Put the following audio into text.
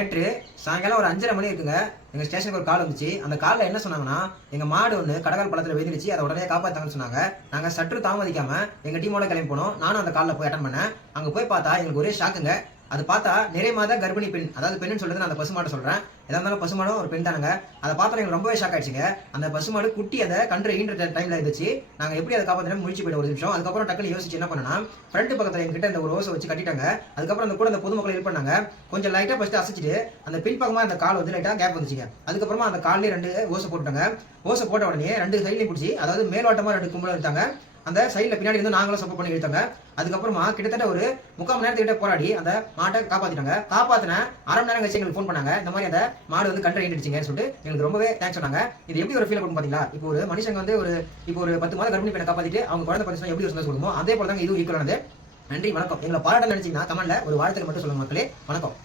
நேற்று சாயங்காலம் ஒரு 5:30 மணி இருக்குங்க. எங்க ஸ்டேஷனுக்கு ஒரு கால் வந்துச்சு. அந்த கால்ல என்ன சொன்னாங்கன்னா, எங்க மாடு ஒண்ணு கடகால் பள்ளத்துல விழுந்துருச்சு. அத உடனே காப்பாத்தாங்கன்னு சொன்னாங்க. நாங்க சற்று தாமதிக்காம எங்க டீமோட கிளம்பி போனோம். நானும் அந்த கால்ல போய் அட்டெண்ட் பண்ணேன். அங்க போய் பார்த்தா எங்களுக்கு ஒரே ஷாக்குங்க. அது பார்த்தா நிறைய மாத கர்ப்பிணி பெண், அதாவது பெண்ணுன்னு சொல்றது நான் அந்த பசுமாட்ட சொல்றேன். எதா இருந்தாலும் பசுமாடும் ஒரு பெண் தானுங்க. அதை பார்த்தா எனக்கு ரொம்பவே ஷாக் ஆயிடுச்சுங்க. அந்த பசுமாடு குட்டி அந்த கன்று ஈன்ற டைம்ல இருந்துச்சு. நாங்க எப்படி அதை காப்பாத்தினோம் முழிச்சு போயிட்டு ஒரு நிமிஷம். அதுக்கப்புறம் டக்குனு யோசிச்சு என்ன பண்ணனா, ஃப்ரண்ட் பக்கத்துல எங்ககிட்ட இந்த ஒரு ஓசை வச்சு கட்டிட்டாங்க. அதுக்கப்புறம் அந்த கூட அந்த பொதுமக்கள் ஹெல்ப் பண்ணாங்க. கொஞ்சம் லைட்டா ஃபர்ஸ்ட் அசைச்சிட்டு அந்த பின் பக்கமா அந்த கால் வந்து லைட்டா கேப் வந்துச்சுங்க. அதுக்கப்புறமா அந்த கால்லயே 2 ஓசை போட்டுட்டாங்க. ஓசை போட்ட உடனே 2 சைட்லயும் பிடிச்சி, அதாவது மேலோட்டமா 2 கும்பல எடுத்தாங்க. அந்த சைடுல பின்னாடி இருந்து நாங்களும் சப்போர்ட் பண்ணி இழுத்தாங்க. அதுக்கப்புறமா கிட்டத்தட்ட ஒரு 3/4 மணி நேரத்துக்கிட்ட போராடி அந்த மாட்டை காப்பாத்திட்டாங்க. காப்பாத்தின 1/2 மணி நேரம் கழிச்சு எங்களுக்கு ஃபோன் பண்ணாங்க. இந்த மாதிரி அந்த மாடு வந்து கன்று ஈண்டுச்சுங்கன்னு சொல்லிட்டு எங்களுக்கு ரொம்பவே தேங்க்ஸ் சொன்னாங்க. இது எப்படி ஒரு ஃபீல் கொடுக்கும் பாத்தீங்களா? இப்போ ஒரு மனுஷங்க வந்து இப்போ ஒரு 10 மாத கர்ப்பிணி பெண்ணை காப்பாத்திட்டு அவங்க குழந்தை பரிசு எப்படி ஒரு சந்தோஷம் கொடுக்குமோ அதே போல தாங்க இதுவும் ஈக்குவலானது. நன்றி, வணக்கம். எங்களை பாராட்ட நினைச்சீங்கன்னா கமெண்ட்ல ஒரு வாழ்த்துக்கள் மட்டும் சொல்லுங்க மக்களே. வணக்கம்.